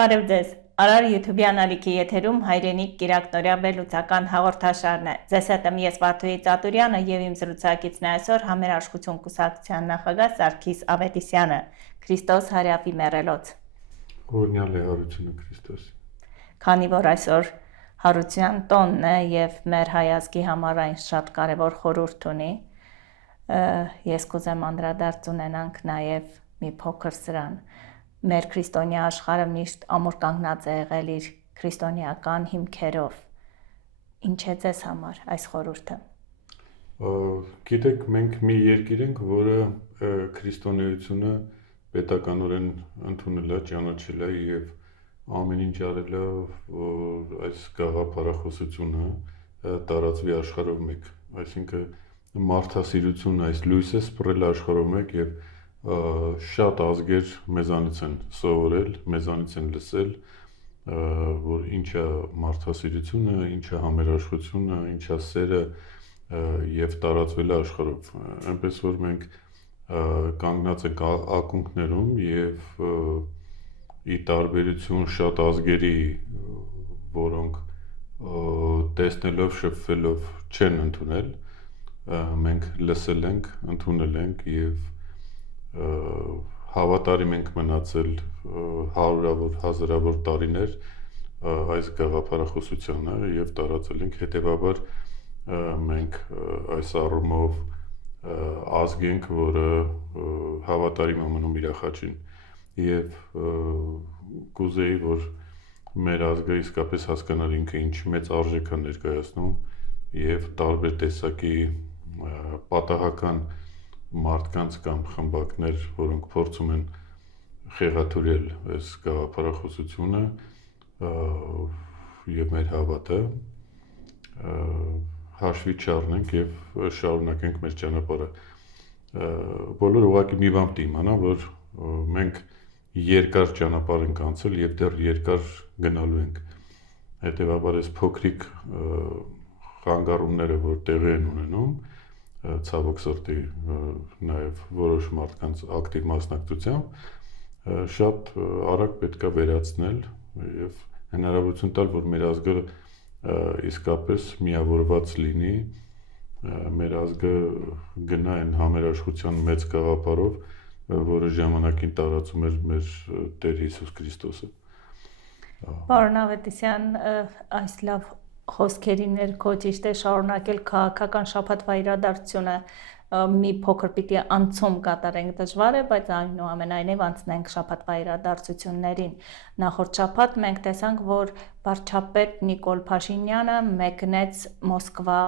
Բարև ձեզ։ Արար YouTube-յան ալիքի եթերում հայրենիք կիրակնորյա վերլուծական հաղորդաշարն է։ Ձեզ հետ եմ ես Վարդուհի Ծատուրյանը եւ իմ զրուցակիցն է այսօր Համերաշխություն կուսակցության նախագահ Սարգիս Ավետիսյանը։ Քրիստոս հարյավի մեռելոց։ Օրհնյալ է հարությունը Քրիստոս։ Քանի որ այսօր հարության տոնն է եւ մեր հայազգի համար այն շատ կարեւոր խորհուրդ ունի, ես կուզեմ անդրադարձ ունենանք նաեւ մի փոքր սրան։ Մեր քրիստոնյա աշխարհը միշտ ամուր կանգնած է եղել իր քրիստոնեական հիմքերով։ Ինչ է ձեզ համար այս խորհուրդը։ Գիտեք, մենք մի երկիր ենք, որը քրիստոնեությունը պետականորեն ընդունել է, ճանաչել է եւ ամեն ինչ արել է, որ այս գաղափարախոսությունը տարածվի աշխարհով մեկ։ Այսինքն մարդասիրությունը այս լույսը սփռել աշխարհով մեկ եւ շատ ազգեր մեզանից են սովորել, մեզանից են լսել, որ ինչա մարդասիրությունը, ինչա համերաշխությունը, ինչա սերը եւ տարածվել է աշխարհով։ Այնպես որ մենք կանգնած ենք ակունքներում եւ ի տարբերություն շատ ազգերի, որոնք տեսնելով, շփվելով չեն ընդունել, մենք լսել ենք, ընդունել ենք եւ հավատարիմ ենք մնացել հարյուրավոր, հազարավոր տարիներ այս գաղափարախոսությանը եւ տարածել ենք, հետեւաբար մենք այս առումով ազգ ենք, որը հավատարիմ է մնում իր խաչին եւ կուզեի, որ մեր ազգը իսկապես հասկանար ինքը ինչ մեծ արժեք է ներկայացնում եւ տարբեր տեսակի պատահական մարդկանց կամ խմբակներ, որոնք փորձում են խեղաթյուրել այս գաղափարախոսությունը եւ մեր հավատը, հաշվի չառնենք եւ շարունակենք մեր ճանապարհը։ Բոլորը ուղղակի մի բան իմանան, որ մենք երկար ճանապարհ ենք անցել եւ դեռ երկար գնալու ենք։ Հետեւաբար այս փոքրիկ խանգարումները, որ տեղի են ունենում, ցավոք սրտի նաև որոշ մարդկանց ակտիվ մասնակցությամբ շատ արագ պետք է վերացնել եւ հնարավորություն տալ, որ մեր ազգը իսկապես միավորված լինի, մեր ազգը գնա այն համերաշխության մեծ գաղափարով, որը ժամանակին տարածում էր մեր Տեր Հիսուս Քրիստոսը։ Պարոն Ավետիսյան, այս լավ խոսքերի ներքո ճիշտ է շարունակել քաղաքական շաբաթվա իրադարձությունը մի փոքր պիտի անցում կատարենք դժվար է, բայց այնուամենայնիվ անցնենք շաբաթվա իրադարձություններին։ Նախորդ շաբաթ մենք տեսանք, որ վարչապետ Նիկոլ Փաշինյանը մեկնեց Մոսկվա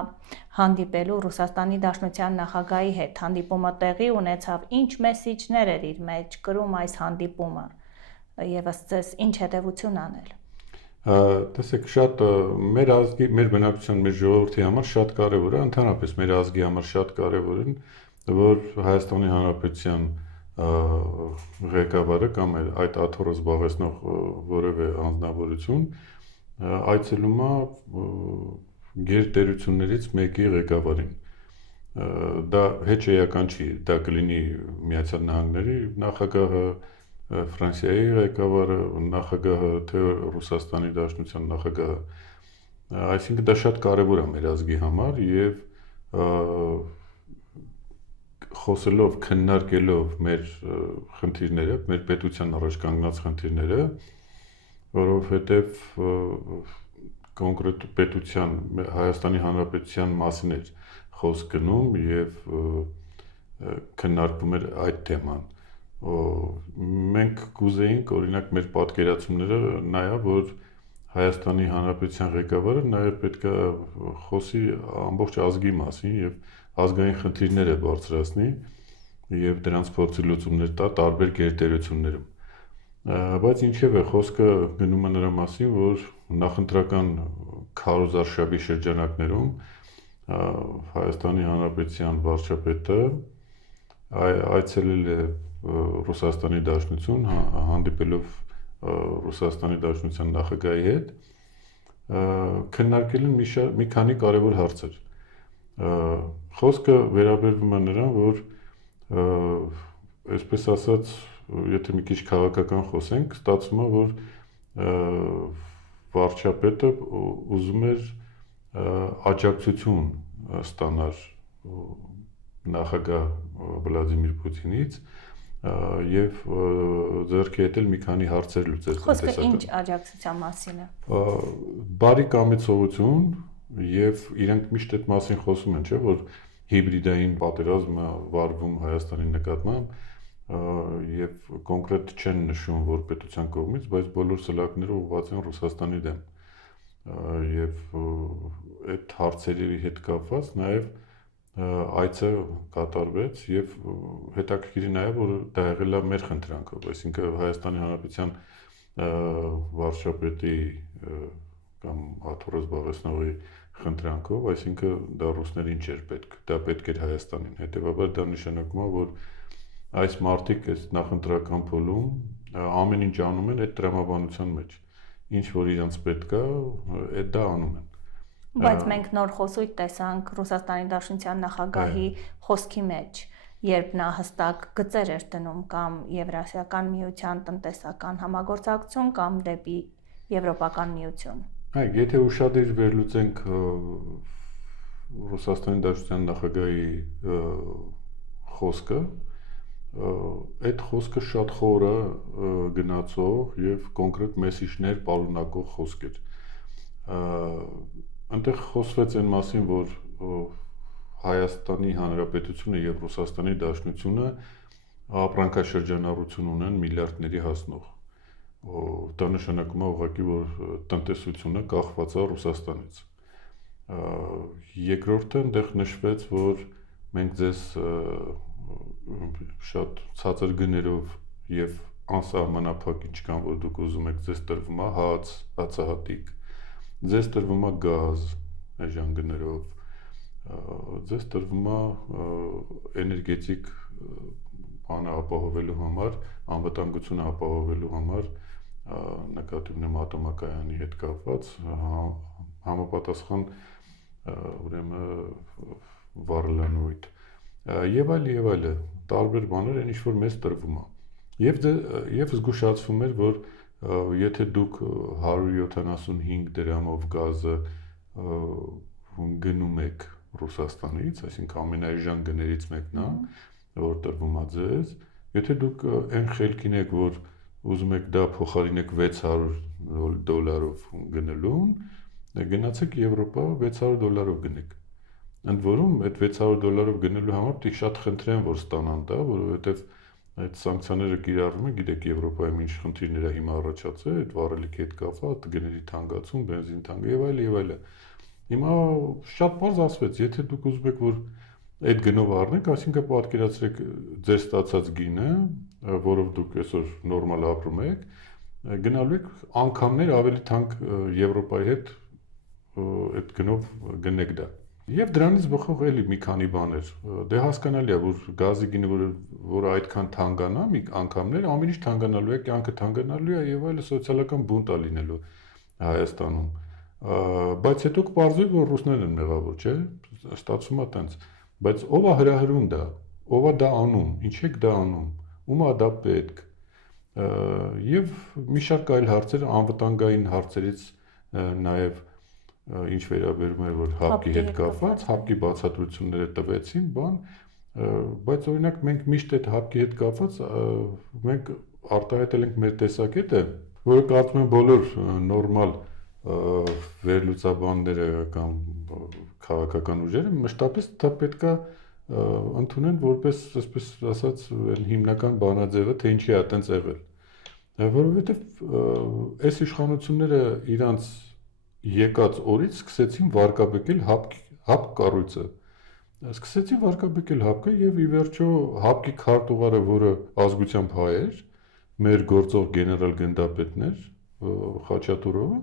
հանդիպելու Ռուսաստանի Դաշնության նախագահի հետ։ Հանդիպումը տեղի ունեցավ, ինչ մեսիջներ էր իր մեջ կրում այս հանդիպումը եւ ըստ ձեզ ինչ հետեւություն անել։ Տեսեք, շատ մեր ազգի, մեր բնակչության, մեր ժողովրդի համար շատ կարևոր է, ընդհանրապես մեր ազգի համար շատ կարևոր է, որ Հայաստանի Հանրապետության ղեկավարը կամ այդ աթոռը զբաղեցնող որևէ անձնավորություն այցելում է գերտերություններից մեկի ղեկավարին։ Դա հեչեական չի, դա կլինի Միացյալ Նահանգների նախագահը, Ֆրանսիայի ղեկավարը, նախագահը, թե Ռուսաստանի Դաշնության նախագահը, այսինքն դա շատ կարևոր է մեր ազգի համար եւ խոսելով, քննարկելով մեր խնդիրները, մեր պետության առաջ կանգնած խնդիրները, որովհետեւ կոնկրետ պետության Հայաստանի Հանրապետության մասին էր խոսք գնում եւ քննարկվում էր այդ թեման։ Մենք կուզեինք, օրինակ, մեր պատկերացումները նայա, որ Հայաստանի Հանրապետության ղեկավարը նաև պետք է խոսի ամբողջ ազգի մասին եւ ազգային խնդիրները բարձրացնի եւ դրանց փորձի լուծումներ տա տարբեր գերտերություններում։ Բայց ինչեւ է խոսքը գնում է նրա մասին, որ նախընտրական քարոզարշավի շրջանակներում Հայաստանի Հանրապետության վարչապետը այցելել է Ռուսաստանի Դաշնություն, հանդիպելով Ռուսաստանի Դաշնության նախագահի հետ, քննարկել են մի քանի կարևոր հարցեր։ Խոսքը վերաբերվում է նրան, որ այսպես ասած, եթե մի քիչ քաղաքական խոսենք, ստացվում է, որ վարչապետը ուզում էր աջակցություն ստանալ նախագահ Վլադիմիր Պուտինից եւ ձեռքի հետել մի քանի հարցեր լուծել Խոսքը ինչ աջակցության մասին է։ Բարի կամեցողություն եւ իրենք միշտ այդ մասին խոսում են, չէ՞, որ հիբրիդային պատերազմ է վարվում Հայաստանի նկատմամբ եւ կոնկրետ չեն նշում որ պետության կողմից, բայց բոլոր սլակները ուղղված են Ռուսաստանի դեմ։ Եվ այդ հարցերի հետ կապված նաեւ այցը կատարվեց եւ հետաքրքիր է նաեւ որ դա եղել է մեր խնդրանքով, այսինքն Հայաստանի Հանրապետության վարչապետի կամ աթոռը զբաղեցնողի խնդրանքով, այսինքն դա ռուսներին չէր պետք, դա պետք էր Հայաստանին։ Հետևաբար դա նշանակում է որ այս մարտիկ այս նախընտրական փուլում ամեն ինչ անում են այդ տրամաբանության մեջ, ինչ որ իրանց պետք է, այդ դա անում են։ Բայց մենք նոր խոսույթ տեսանք Ռուսաստանի Դաշնության նախագահի խոսքի մեջ, երբ նա հստակ գծեր էր դնում կամ Եվրասիական միության տնտեսական համագործակցություն կամ դեպի Եվրոպական միություն։ Այո, եթե ուշադիր վերլուծենք Ռուսաստանի Դաշնության նախագահի խոսքը, այդ խոսքը շատ խորը գնացող եւ կոնկրետ մեսիջներ պարունակող խոսք էր։ Այնտեղ խոսվեց այն մասին, որ Հայաստանի Հանրապետությունը եւ Ռուսաստանի Դաշնությունը ապրանքաշրջանառություն ունեն միլիարդների հասնող։ Դա նշանակում է ուղղակի, որ տնտեսությունը կախված է Ռուսաստանից։ Երկրորդը այնտեղ նշվեց, որ մենք ձեզ շատ ցածր գներով եւ անսահմանափակ ինչքան որ դուք ուզում եք ձեզ տրվում է հաց, հացահատիկ, ձեզ տրվում է գազ այժմ գներով, ձեզ տրվում է էներգետիկ բանը ապահովելու համար, անվտանգությունը ապահովելու համար նկատի ունեմ ատոմակայանի հետ կապված համապատասխան ուրեմն վառելանյութ եւ այլ տարբեր բաներ են ինչ որ մեզ տրվում է եւ զգուշացվում էր որ եթե դուք 175 դրամով գազը գնում եք Ռուսաստանից, այսինքն ամենաէժան գներից մեկն է, որ տրվում է ձեզ, եթե դուք այն խելքին եք, որ ուզում եք դա փոխարինեք $600 գնելուն, գնացեք Եվրոպա $600 գնեք։ Ընդ որում այդ $600 գնելու համար պետք է շատ խնդրեն, որ ստանան դա, որովհետև այդ սանկցիաները կիրառվում են, գիտեք, Եվրոպայում ինչ խնդիրներ է հիմա առաջացել, այդ վառելիքի հետ կապված, գների թանկացում, բենզին թանկ եւ այլ։ Հիմա շատ բարձ ասվեց, եթե դուք ուզում եք որ այդ գնով առնեք, այսինքն պատկերացրեք ձեր ստացած գինը, որով դուք այսօր նորմալ ապրում եք, գնալու եք անգամներ ավելի թանկ Եվրոպայի հետ այդ գնով գնեք դա։ Եվ դրանից բխող էլի մի քանի բաներ։ Դե հասկանալի է, որ գազի գինը, որը այդքան թանկանա, մի անգամներ ամեն ինչ թանկանալու է, կյանքը թանկանալու է եւ այլը սոցիալական բունտ է լինելու Հայաստանում։ Բայց հետո կպարզվի, որ ռուսներն են մեղավոր, չէ՞։ Ստացվում է տենց։ Բայց ով է հրահրում դա, ով է դա անում, ինչ եք դա անում, ում է դա պետք։ Եվ մի շարք այլ հարցեր, անվտանգային հարցերից նաեւ ինչ վերաբերում է որ հապկի հետ կապված, հապկի բացատրությունները տվեցին, բայց օրինակ մենք միշտ այդ հապկի հետ կապված մենք արտահայտել ենք մեր տեսակետը, որը կարծում եմ բոլոր նորմալ վերլուծաբանները կամ քաղաքական ուժերը մշտապես դա պետքա ընդունեն որպես, այսպես ասած, հիմնական բանաձևը, թե ինչի է այտենց եղել։ Որովհետև այս իշխանությունները իրանց եկած օրից սկսեցին վարկաբեկել հապկ կառույցը։ Սկսեցին վարկաբեկել հապկը եւ ի վերջո հապկի քարտուղարը, որը ազգությամբ հայ էր, մեր գործող գեներալ գնդապետն էր Խաչատուրովը,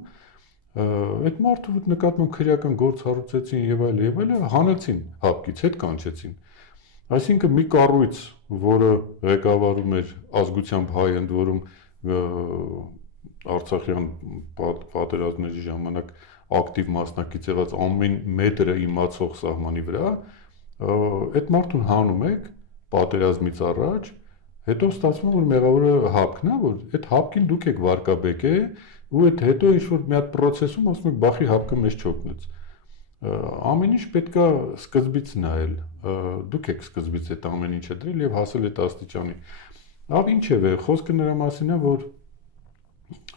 այդ մարդու նկատմամբ քրեական գործ հարուցեցին եւ այլը, հանեցին հապկից, հետ կանչեցին։ Այսինքն մի կառույց, որը ղեկավարում էր ազգությամբ հայ, ընդ որում Արցախյան պատերազմների ժամանակ ակտիվ մասնակից եղած ամեն մետրը իմացող սահմանի վրա, այդ մարդուն հանում եք պատերազմից առաջ, Հետո ստացվում որ մեղավորը հապկն է, որ այդ հապկին դուք եք վարկաբեկե ու այդ հետո ինչ-որ մի հատ process-ում ասում եք բախի հապկը մեզ չօգնեց։ Ամեն ինչ պետքա սկզբից նայել։ Դուք եք սկզբից այդ ամեն ինչը դրել եւ հասել այդ աստիճանի։ Ավ ինչևէ, խոսքը նրա մասին է, որ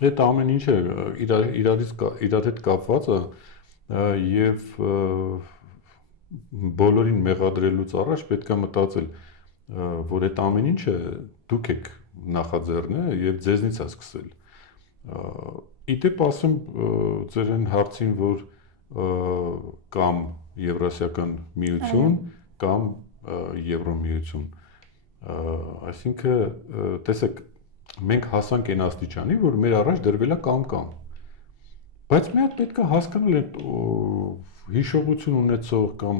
այդ ամեն ինչը իրար հետ կապված է եւ բոլորին մեղադրելուց առաջ պետքա մտածել, որ այդ ամեն ինչը դուք եք նախաձեռնել եւ ձեզնից է սկսել։ Իդեպ ասեմ ձեր այն հարցին, որ կամ Եվրասիական միություն կամ Եվրոմիություն, այսինքն տեսեք մենք հասանք այն աստիճանի, որ մեր առաջ դրվել է կամ, բայց մի հատ պետք է հասկանալ այդ հիշողություն ունեցող կամ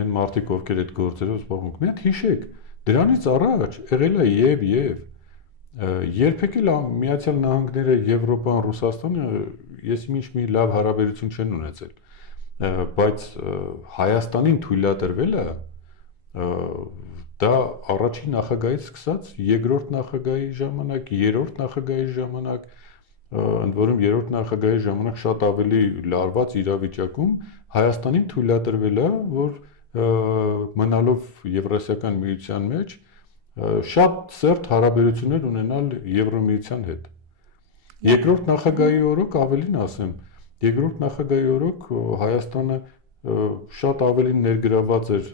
այն մարդիկ, ովքեր այդ գործերով զբաղվում են, մի հատ հիշեք, դրանից առաջ եղել է եւ երբեք էլ Միացյալ Նահանգները, Եվրոպան, Ռուսաստանը ես մի լավ հարաբերություն չեն ունեցել, բայց Հայաստանին թույլատրվելը դա առաջին նախագահից սկսած երկրորդ նախագահի ժամանակ, երրորդ նախագահի ժամանակ, ընդ որում երրորդ նախագահի ժամանակ շատ ավելի լարված իրավիճակում Հայաստանին թույլատրվել է, որ մնալով Եվրասիական միության մեջ շատ սերտ հարաբերություններ ունենալ Եվրոմիության հետ։ Երկրորդ նախագահի օրոք ավելին ասեմ, երկրորդ նախագահի օրոք Հայաստանը շատ ավելի ներգրաված էր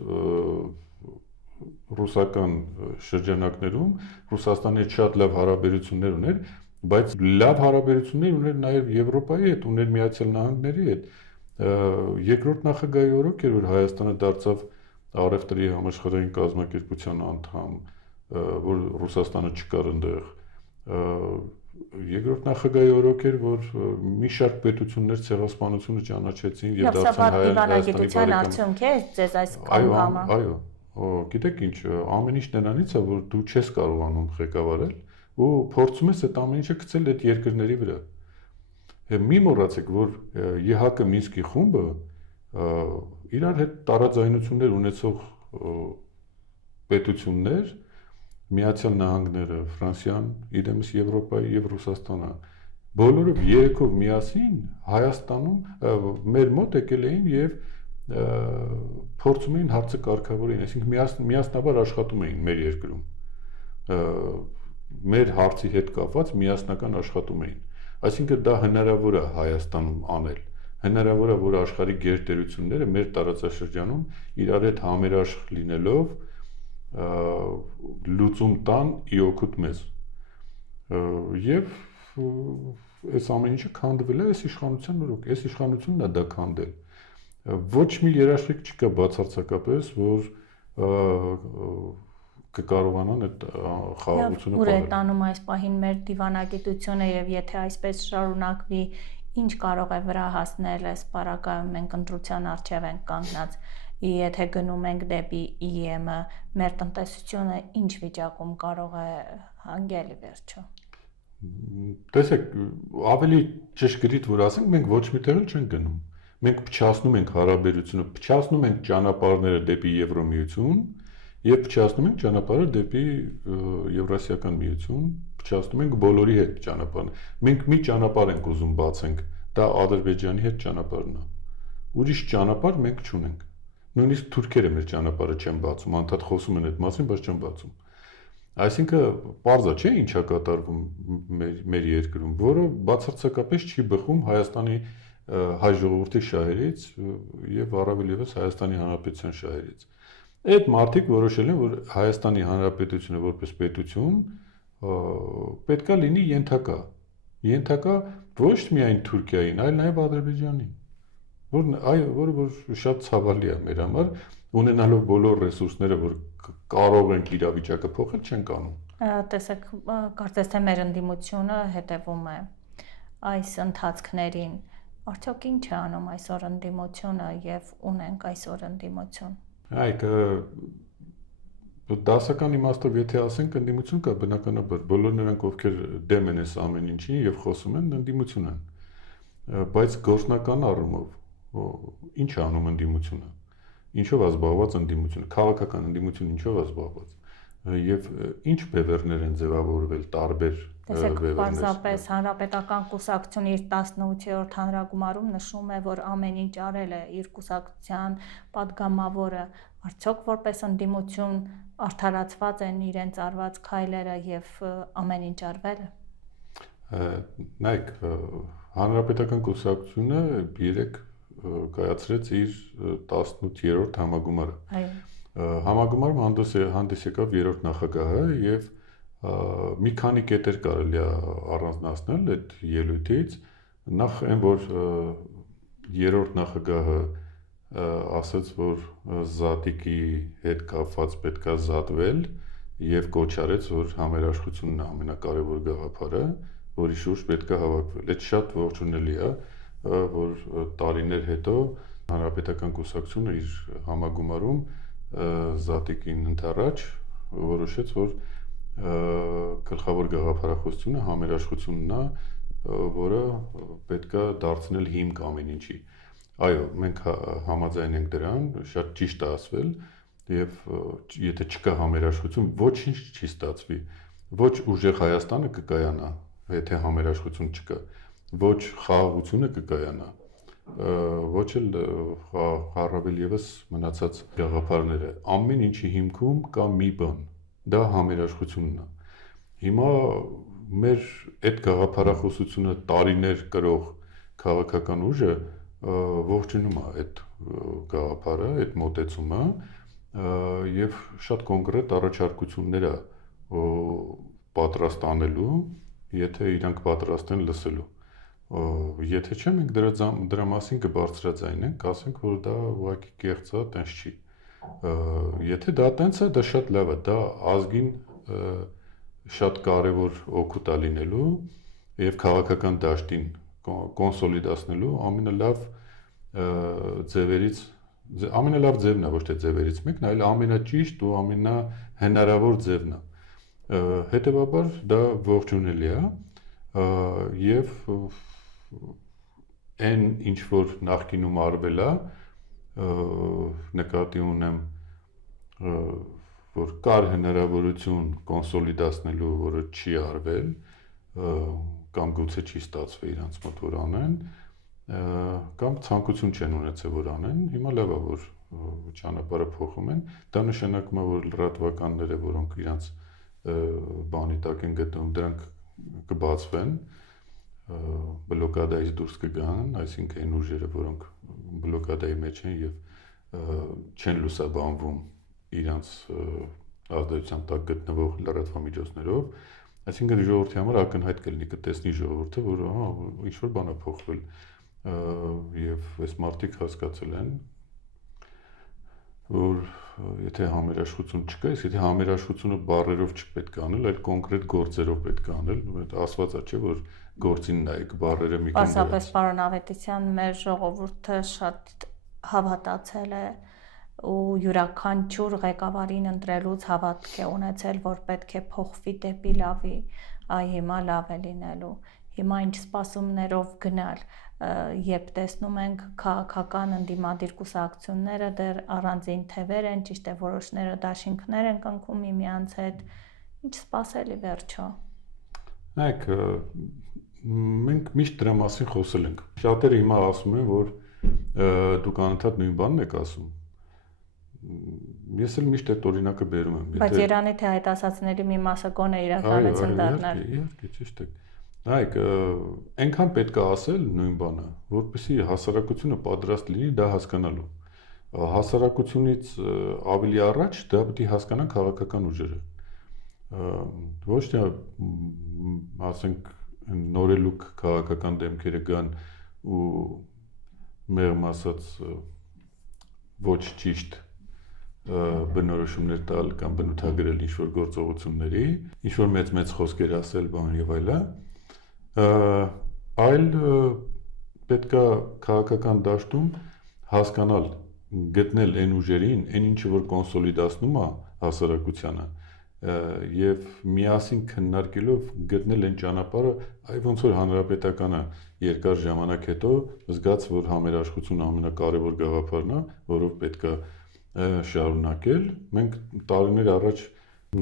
ռուսական շրջանակներում, Ռուսաստանի հետ շատ լավ հարաբերություններ ուներ, բայց լավ հարաբերություններ ուներ նաև Եվրոպայի հետ, ուներ Միացյալ Նահանգների հետ։ Երկրորդ նախագահի օրոք էր, որ Հայաստանը դարձավ Առևտրի համաշխարհային կազմակերպության անդամ, որ Ռուսաստանը չկար այնտեղ։ Երկրորդ նախագահի օրոք էր, որ մի շարք պետություններ ցեղասպանությունը ճանաչեցին եւ դարձան Հայաստանի արդյունք է ձեզ այս կանգամը։ Այո, գիտեք ինչ, ամեն ինչ նրանից է, որ դու չես կարողանում ղեկավարել ու փորձում ես այդ ամեն ինչը գցել այդ երկրների վրա։ Մի մոռացեք, որ ԵՀԿ Մինսկի խումբը իրար հետ տարաձայնություններ ունեցող պետություններ, Միացյալ Նահանգները, Ֆրանսիան, իդեմս Եվրոպայի եւ Ռուսաստանը, բոլորով երեքով միասին Հայաստանում մեր մոտ եկել էին եւ փորձում էին հարցը կարգավորել, այսինքն միասնաբար աշխատում էին մեր երկրում։ Մեր հարցի հետ կապված միասնական աշխատում էին։ Այսինքն դա հնարավոր է Հայաստանում անել։ Հնարավոր է, որ աշխարհի գերտերությունները մեր տարածաշրջանում իրար հետ համերաշխ լինելով լուծում տան ի օգուտ մեզ։ Եվ այս ամեն ինչը քանդվել է այս իշխանության օրոք, այս իշխանությունն է դա քանդել։ Ոչ մի երաշխիք չկա բացարձակապես, որ կկարողանան այդ խաղաղությունը Ուր է տանում այս պահին մեր դիվանագիտությունը եւ եթե այսպես շարունակվի, ինչ կարող է վրա հասնել այս պարագայում մենք ընտրության առջև ենք կանգնած, եթե գնում ենք դեպի ԻԵՄ-ը, մեր տնտեսությունը ինչ վիճակում կարող է հանգել ի վերջո։ Տեսեք, ավելի ճշգրիտ որ ասենք, մենք ոչ մի տեղ չենք գնում։ Մենք փչացնում ենք հարաբերությունը, փչացնում ենք ճանապարհները դեպի Եվրոմիություն եւ փչացնում ենք ճանապարհը դեպի Եվրասիական միություն, փչացնում ենք բոլորի հետ ճանապարհը։ Մենք մի ճանապարհ ենք ուզում բացենք, դա Ադրբեջանի հետ ճանապարհն է։ Ուրիշ ճանապարհ մենք չունենք։ Նույնիսկ թուրքերը մեր ճանապարհը չեն բացում, անդադ խոսում են այդ մասին, բայց չեն բացում։ Այսինքն, պարզ է, չէ՞, ինչա կատարվում մեր երկրում, որը բացարձակապես չի բխում Հայաստանի հայ ժողովրդի շահերից եւ առավել եւս Հայաստանի Հանրապետության շահերից։ Այդ մարդիկ որոշել են, որ Հայաստանի Հանրապետությունը որպես պետություն պետքա լինի ենթակա ոչ միայն Թուրքիային, այլ նաեւ Ադրբեջանին, որը շատ ցավալի է մեր համար, ունենալով բոլոր ռեսուրսները, որ կարող ենք իրավիճակը փոխել, չենք անում։ Տեսեք, կարծես թե մեր ընդդիմությունը հետևում է այս ընթացքներին։ Արդյոք ինչ է անում այսօր ընդդիմությունը եւ ունենք այսօր ընդդիմություն։ Այք դասական իմաստով եթե ասենք ընդդիմություն կա բնականաբար բոլոր նրանք ովքեր դեմ են այս ամեն ինչին եւ խոսում են ընդդիմություն են, բայց գործնական առումով ինչ է անում ընդդիմությունը, ինչով է զբաղված ընդդիմությունը, քաղաքական ընդդիմությունը ինչով է զբաղված, եւ ինչ բևեռներ են ձևավորվել տարբեր Տեսեք, բևեռներ։ պարզապես Հանրապետական կուսակցությունը իր 18-րդ հանրագումարում նշում է, որ ամեն ինչ արել է իր կուսակցության падգամավորը, արդյոք որպես ընդդիմություն արդարացված են իրենց արված քայլերը եւ ամեն ինչ արվել է։ Նայեք, Հանրապետական կուսակցությունը երեք կայացրեց իր 18-րդ համագումարը։ Այո։ Համագումարում հանդես եկավ երրորդ նախագահը եւ մի քանի կետեր կարելի է առանձնացնել այդ ելույթից։ Նախ այն, որ երրորդ նախագահը ասաց, որ զատիկի հետ կապված պետքա զատվել եւ կոչ արեց, որ համերաշխությունն է ամենակարևոր գաղափարը, որի շուրջ պետքա հավաքվել։ Այդ շատ ողջունելի է, որ տարիներ հետո Հանրապետական կուսակցությունը իր համագումարում զատիկին ընդառաջ որոշեց, որ գլխավոր գաղափարախոսությունը համերաշխությունն է, որը պետքա դարձնել հիմք ամեն ինչի։ Այո, մենք համաձայն ենք դրան, շատ ճիշտ է ասվել, եւ եթե չկա համերաշխություն, ոչինչ չի ստացվի։ Ոչ ուժեղ Հայաստանը կկայանա, եթե համերաշխություն չկա, ոչ խաղաղությունը կկայանա, ոչ էլ առավել եւս մնացած գաղափարները։ Ամեն ինչի հիմքում կա մի բան, դա համերաշխությունն է։ Հիմա մեր այդ գաղափարախոսությունը տարիներ կրող քաղաքական ուժը ողջունում է այդ գաղափարը, այդ մոտեցումը եւ շատ կոնկրետ առաջարկություններ է պատրաստ անելու, եթե իրանք պատրաստ են լսելու։ Եթե չէ, մենք դրա մասին կբարձրաձայնենք, կասենք, որ դա ուղղակի կեղծ է, տենց չի։ Եթե դա տենց է, դա շատ լավ է, դա ազգին շատ կարևոր օգուտ է լինելու եւ քաղաքական դաշտին կոնսոլիդացնելու ամենալավ ձևերից, ամենալավ ձևն է, ոչ թե ձևերից մեկն, այլ ամենաճիշտ ու ամենահնարավոր ձևն է։ Հետևաբար դա ողջունելի է եւ այն ինչ որ նախկինում արվել է, նկատի ունեմ, որ կար հնարավորություն կոնսոլիդացնելու, որը չի արվել, կամ գուցե չի ստացվել իրանց մոտ որ անեն, կամ ցանկություն չեն ունեցել որ անեն, հիմա լավ է որ ճանապարհը փոխում են, դա նշանակում է որ լրատվականները, որոնք իրանց բանի տակ են գտնվում, դրանք կբացվեն, բլոկադայից դուրս կգան, այսինքն այն ուժերը, որոնք բլոկադայի մեջ են եւ չեն լուսաբանվում իրանց ազդեցության տակ գտնվող լրատվամիջոցներով, այսինքն ժողովրդի համար ակնհայտ կլինի, կտեսնի ժողովուրդը, որ ինչ որ բան է փոխվել եւ այս մարդիկ հասկացել են, որ եթե համերաշխություն չկա, եթե համերաշխությունը բառերով չպետք է անել, այլ կոնկրետ գործերով պետք է անել, ասվածա չէ, որ գործին նայեք, բառերը մի կողմ։ Պարզապես պարոն Ավետիսյան, մեր ժողովուրդը շատ հավատացել է ու յուրաքանչյուր ղեկավարին ընտրելուց հավատք է ունեցել, որ պետք է փոխվի դեպի լավի, հիմա լավ է լինելու։ Հիմա ինչ սպասումներով գնալ, երբ տեսնում ենք քաղաքական ընդդիմադիր կուսակցությունները դեռ առանձին թևեր են, ճիշտ է, որոշները դաշինքներ են կնքում միմյանց հետ, ինչ սպասելի վերջո։ Նայեք, մենք միշտ դրա մասին խոսել ենք։ Շատերը հիմա ասում են, որ դուք անընդհատ նույն բանն եք ասում։ Ես էլ միշտ այդ օրինակը բերում եմ։ Բայց Երանի թե այդ ասածների մի մասը գոնե իրականություն դառնալ։ Իհարկե, ճիշտ է։ Նայեք, այնքան պետք է ասել նույն բանը, որպեսզի հասարակությունը պատրաստ լինի դա հասկանալու։ Հասարակությունից ավելի առաջ դա պետք է հասկանան քաղաքական ուժերը։ Ոչ թե ասենք նորելուկ քաղաքական դեմքերը գան ու մեղմ ասած ոչ ճիշտ բնորոշումներ տալ կամ բնութագրել ինչ-որ գործողությունների, ինչ-որ մեծ խոսքեր ասել, բան եւ այլը, այլ պետքա քաղաքական դաշտում հասկանալ, գտնել այն ուժերին, այն ինչը որ կոնսոլիդացնում է հասարակությանը եւ միասին քննարկելով գտնել այն ճանապարհը, այ ոնց որ հանրապետականը երկար ժամանակ հետո զգաց, որ համերաշխությունը ամենակարևոր գաղափարն է, որով պետքա շարունակել։ Մենք տարիներ առաջ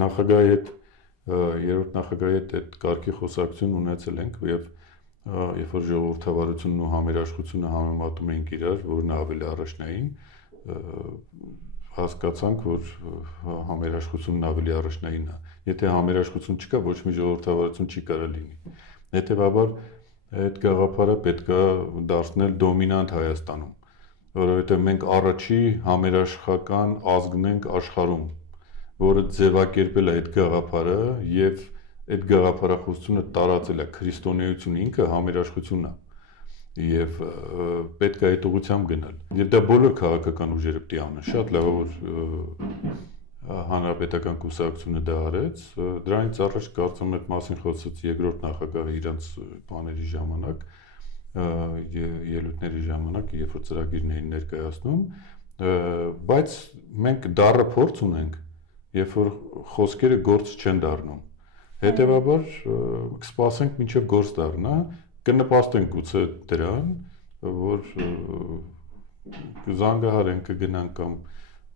նախագահի հետ երրորդ նախագահի հետ այդ կարգի խոսակցություն ունեցել ենք եւ երբ որ ժողովրդավարությունն ու համերաշխությունը համեմատում էինք իրար, որն ավելի առաջնային, հասկացանք, որ համերաշխությունն ավելի առաջնայինն է։ Եթե համերաշխություն չկա, ոչ մի ժողովրդավարություն չի կարող լինի։ Հետևաբար այդ գաղափարը պետք է դարձնել դոմինանտ Հայաստանում, որովհետեւ մենք առաջի համերաշխական ազգն ենք աշխարհում, որը ձևակերպել է այդ գաղափարը եւ այդ գաղափարախոսությունը տարածել է քրիստոնեությունը ինքը համերաշխությունն է եւ պետք է այդ ուղղությամբ գնալ եւ դա բոլոր քաղաքական ուժերը պետք է անեն շատ լավ որ հանրապետական կուսակցությունը դա արեց դրանից առաջ կարծում եմ այդ մասին խոսեց երկրորդ նախագահը իրանց բաների ժամանակ ելույթների ժամանակ երբ որ ծրագիրն էին ներկայացնում բայց մենք դառը փորձ ունենք երբ որ խոսքերը գործ չեն դառնում հետեւաբար կսպասենք մինչև գործ դառնա կնպաստենք գուցե դրան որ զանգահարենք կգնանք կամ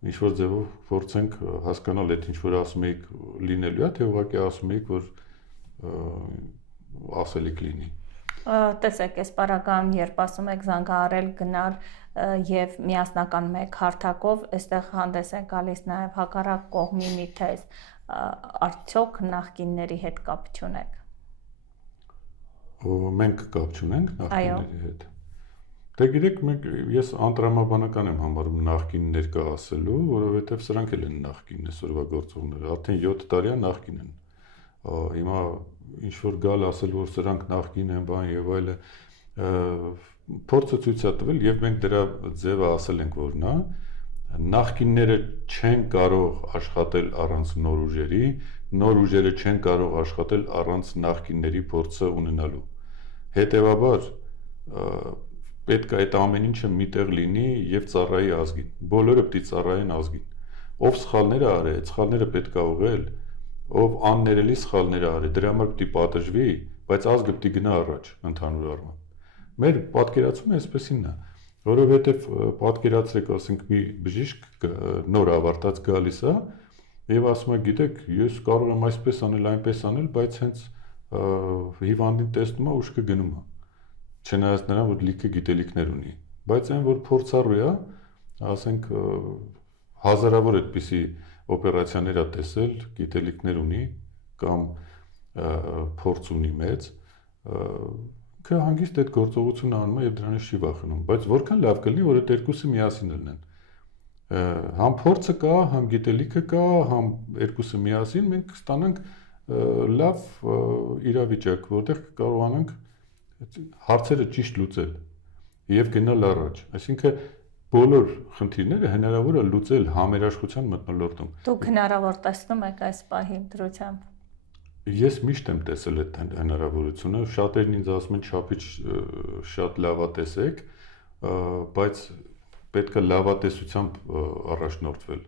ինչ որ ձևով փորձենք հասկանալ այդ ինչ որ ասում եք լինելու է թե ուղղակի ասում եք որ ասելիք լինի տեսեք այս պարագայում երբ ասում եք զանգահարել գնալ եւ միասնական մեկ հարթակով այստեղ հանդես են գալիս նաեւ հակառակ կողմի մի թեզ արդյոք նախկինների հետ կապ չունեք մենք կապ չունենք նախկինների հետ դե գիտեք ես անտրամաբանական եմ համարում նախկին ներկա ասելու որովհետեւ սրանք էլ են նախկինն այսօրվա գործողները արդեն 7 տարի է նախկին են հիմա ինչ որ գալ ասել որ սրանք նախկին են բան եւ այլը փորձը ցույց է տվել եւ մենք դրա ձևը ասել ենք որ նա նախկինները չեն կարող աշխատել առանց նոր ուժերի, նոր ուժերը չեն կարող աշխատել առանց նախկինների փորձը ունենալու։ Հետևաբար պետք է այդ ամեն ինչը միտեղ լինի եւ ծառայի ազգին։ Բոլորը պետք է ծառայեն ազգին։ Ով սխալները արի, այդ սխալները պետք է ուղղել, ով աններելի սխալները արի, դրա համար պետք է պատժվի, բայց ազգը պետք է գնա առաջ ընդհանուր առմամբ։ Մեր պատկերացումը այսպեսին է որովհետև պատկերացրեք, ասենք մի բժիշկ նոր ավարտած գալիս է եւ ասում է, գիտեք, ես կարող եմ այսպես անել, այնպես անել, բայց հենց հիվանդին տեսնում է ուշքը գնում է։ Չնայած նրան, որ լիքը գիտելիքներ ունի, բայց այն որ փորձառու է, ասենք հազարավոր այդպիսի օպերացիաներ է տեսել, գիտելիքներ ունի կամ փորձ ունի մեծ հանգիստ այդ գործողությունը անում է եւ դրանից չի վախենում, բայց որքան լավ կլինի, որ այդ երկուսը միասին լինեն։ Համ փորձը կա, համ գիտելիքը կա, համ երկուսը միասին մենք կստանանք լավ իրավիճակ, որտեղ կարողանանք հարցերը ճիշտ լուծել եւ գնալ առաջ։ Այսինքն բոլոր խնդիրները հնարավոր է լուծել համերաշխության մթնոլորտում։ Դուք հնարավոր տեսնում եք այս պահի դրությամբ։ Ես միշտ եմ տեսել այդ հնարավորությունը, շատերն ինձ ասում են չափից շատ լավատեսեք, բայց պետք է լավատեսությամբ առաջնորդվել։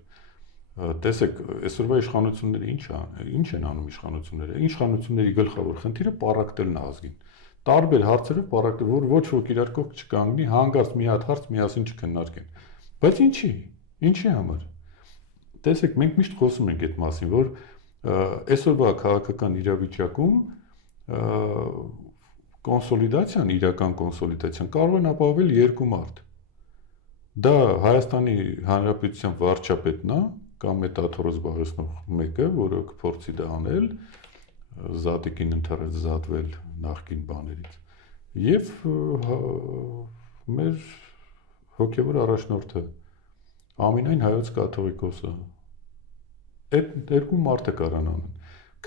Տեսեք, այսօրվա իշխանությունները ինչ են անում իշխանությունները։ Իշխանությունների գլխավոր խնդիրը պառակտելն է ազգին։ Տարբեր հարցերով պառակտել, որ ոչ ոք իրար կողք չկանգնի, հանգարց մի հատ հարց միասին չքննարկեն։ Բայց ինչի համար։ Տեսեք, մենք միշտ խոսում ենք այդ մասին, որ այսօրվա քաղաքական իրավիճակում կոնսոլիդացիան, իրական կոնսոլիդացիան կարող են ապահովել երկու մարդ։ Դա Հայաստանի Հանրապետության վարչապետն է կամ մետաթորը զբաղեցնող մեկը, որը կփորձի դա անել, զատիկին ընդհանրապես զատվել նախկին բաներից։ Եվ մեր հոգևոր առաջնորդը Ամինայն հայոց կաթողիկոսը այդ երկու մարդը կարան անեն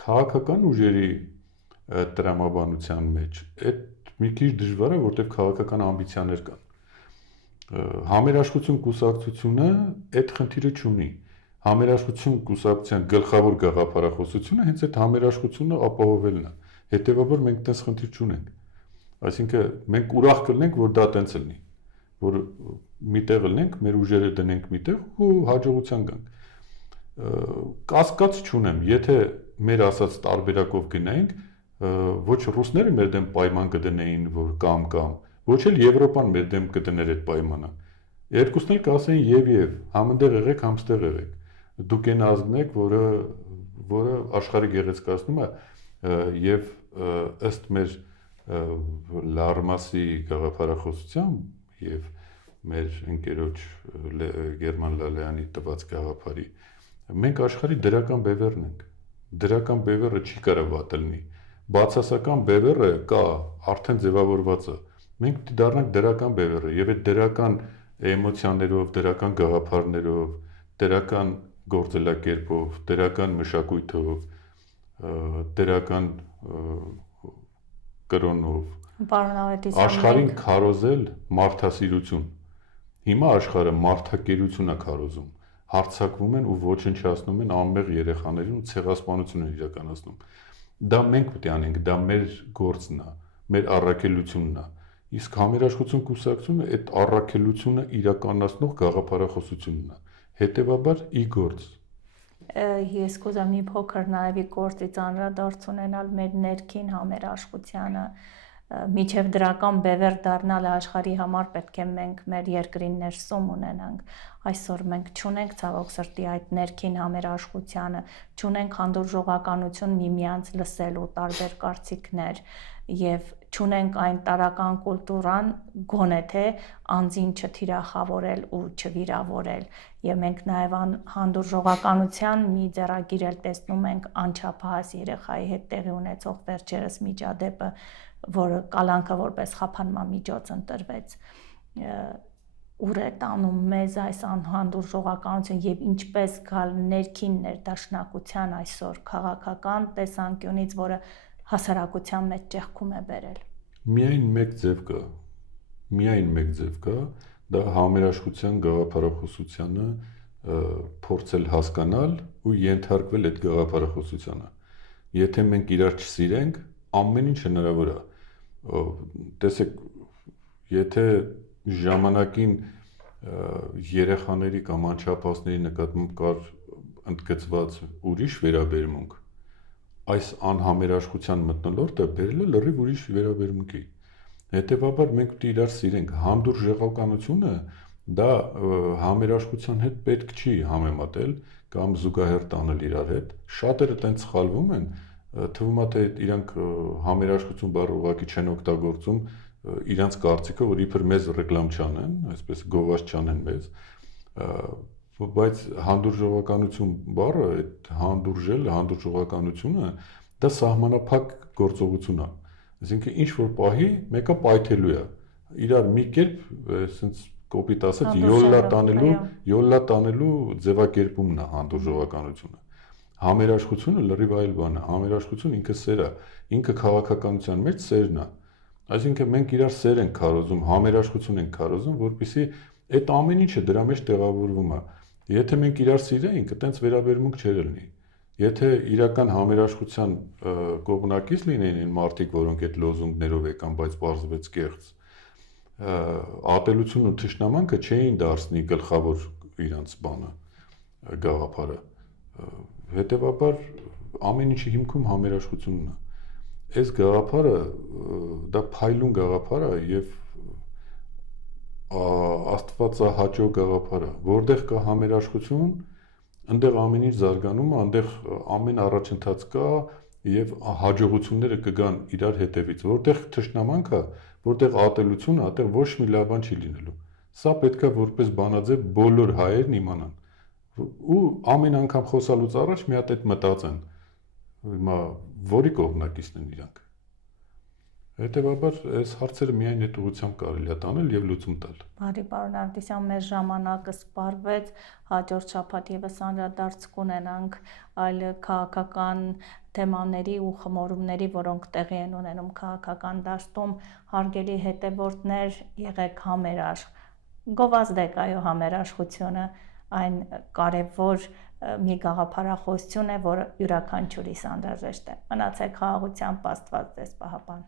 քաղաքական ուժերի տրամաբանության մեջ այդ մի քիչ դժվար է որտեղ քաղաքական ամբիցիաներ կան համերաշխություն կուսակցությունը այդ խնդիրը չունի համերաշխություն կուսակցության գլխավոր գաղափարախոսությունը հենց այդ համերաշխությունը ապահովելն է հետեւաբար մենք դες խնդիր չունենք այսինքն մենք ուրախ կլինենք որ դա տենց լինի որ միտեղ լինենք մեր ուժերը դնենք միտեղ ու հաջողության գանք կասկած չունեմ, եթե մեր ասած տարբերակով գնայինք, ոչ ռուսները մեր դեմ պայման կդնեին, որ կամ, ոչ էլ Եվրոպան մեր դեմ կդներ այդ պայմանը։ Երկուսն էլ կասեին եւ, համընդեղ եղեք, համստեղ եղեք։ Դուք այն ազգն եք, որը որը աշխարհը գեղեցկացնում է եւ ըստ մեր լարմասի գաղափարախոսության եւ մեր ընկերոջ Գերման Լալայանի տված գաղափարի մենք աշխարհի դրական բևեռն ենք։ Դրական բևեռը չի կարող վատ լինի։ Բացասական բևեռը կա, արդեն ձևավորված է։ Մենք պիտի դառնանք դրական բևեռը եւ այդ դրական էմոցիաներով, դրական գաղափարներով, դրական գործելակերպով, դրական մշակույթով, դրական կրոնով աշխարհին քարոզել մարդասիրություն։ Հիմա աշխարհը մարդակերություն է քարոզում, հարձակվում են ու ոչնչացնում են անմեղ երեխաներին ու ցեղասպանություն են իրականացնում։ Դա մենք պետք է անենք, դա մեր գործն է, մեր առաքելությունն է։ Իսկ համերաշխություն կուսակցությունը այդ առաքելությունը իրականացնող գաղափարախոսությունն է։ Հետևաբար ի գործ։ Ես կուզեմ մի փոքր նաև ի գործից անդրադարձ ունենալ մեր ներքին համերաշխությանը, միջև դրական բևեռ դառնալը աշխարհի համար պետք է մենք մեր երկրի ներսում ունենանք։ Այսօր մենք չունենք ցավոք սրտի այդ ներքին համերաշխությանը, չունենք հանդուրժողականություն միմյանց լսելու, տարբեր կարծիքներ եւ չունենք այն տարական կուլտուրան գոնե թե անձին չթիրախավորել ու չվիրավորել եւ մենք նաեւ հանդուրժողականության մի ձեռագիր էլ տեսնում ենք անչափահաս երեխայի հետ տեղի ունեցող վերջերս միջադեպը, որը կալանքը որպես խափանման միջոց ընտրվեց, ուր է տանում մեզ այս անհանդուրժողականություն եւ ինչպես գալ ներքին ներդաշնակության այսօր քաղաքական տեսանկյունից, որը հասարակության մեջ ճեղքում է բերել։ Միայն մեկ ձև կա, դա համերաշխության գաղափարախոսությանը փորձել հասկանալ ու ենթարկվել այդ գաղափարախոսությանը։ Եթե մենք իրար չսիրենք, ամեն ինչ հնարավոր է։ Տեսեք, եթե ժամանակին երեխաների կամ անչափահասների նկատմամբ կար ընդգծված ուրիշ վերաբերմունք, այս անհամերաշխության մթնոլորտը բերել է լրիվ ուրիշ վերաբերմունքի։ Հետևաբար մենք պետք է իրար սիրենք։ Հանդուրժողականությունը դա համերաշխության հետ պետք չի համեմատել կամ զուգահեռ տանել իրար հետ։ Շատերը տենց սխալվում են, թվում է թե իրանք համերաշխություն բառը ուղղակի չեն օգտագործում իրանց կարծիքով, որ իբր մեզ ռեկլամ չանեն, այսպես գովազ չանեն մեզ, բայց հանդուրժողականություն բառը, այդ հանդուրժել, հանդուրժողականությունը դա սահմանափակ գործողություն է։ Այսինքն ինչ որ պահի մեկը պայթելու է։ Իրար մի կերպ, այսպես կոպիտ ասած, յոլլա տանելու ձևակերպումն է հանդուրժողականությունը։ Համերաշխությունը լրիվ այլ բան է։ Համերաշխությունը ինքը սեր է, ինքը քաղաքականության մեջ սերն է։ Այսինքն մենք իրար սեր ենք քարոզում, համերաշխություն ենք քարոզում, որպեսզի այդ ամեն ինչը դրա մեջ տեղավորվում է։ Եթե մենք իրար սիրեինք, այտենց վերաբերմունք չէր լինի։ Եթե իրական համերաշխության կողմնակից լինեին այն մարդիկ, որոնք այդ լոզունգներով եկան, բայց բարձվեց կեղծ, ատելությունն ու թշնամանքը չէին դարձնի գլխավոր իրանց բանը, գաղափարը։ Հետևաբար ամեն ինչի հիմքում համերաշխությունն է։ Այս գաղափարը դա փայլուն գաղափար է եւ աստվածահաճո գաղափար է, որտեղ կա համերաշխություն, այնտեղ ամեն ինչ զարգանում է, այնտեղ ամեն առաջընթաց կա եւ հաջողությունները կգան իրար հետևից, որտեղ թշնամանք է, որտեղ ատելություն է, այդտեղ ոչ մի լավ բան չի լինելու։ Սա պետքա որպես բանաձև բոլոր հայերն իմանան։ Ու ամեն անգամ խոսալուց առաջ մի հատ այդ մտածեն, հիմա որի կողմնակիցն են իրանք։ Հետևաբար այս հարցերը միայն այդ ուղղությամբ կարելի է տանել եւ լուծում տալ։ Բարի պարոն Արտիսյան, մեր ժամանակը սպառվեց, հաջորդ շաբաթ եւս անդրադարձ կունենանք այլ քաղաքական թեմաների ու խմորումների, որոնք տեղի են ունենում քաղաքական դաշտում, հարգելի հետևորդներ, եղեք համերաշխ, գովազդեք այո համերաշխությունը, այն կարևոր մի գաղափարախոսություն է, որը յուրաքանչյուրիս անհրաժեշտ է։ Մնացեք խաղաղությամբ, Աստված ձեզ պահապան։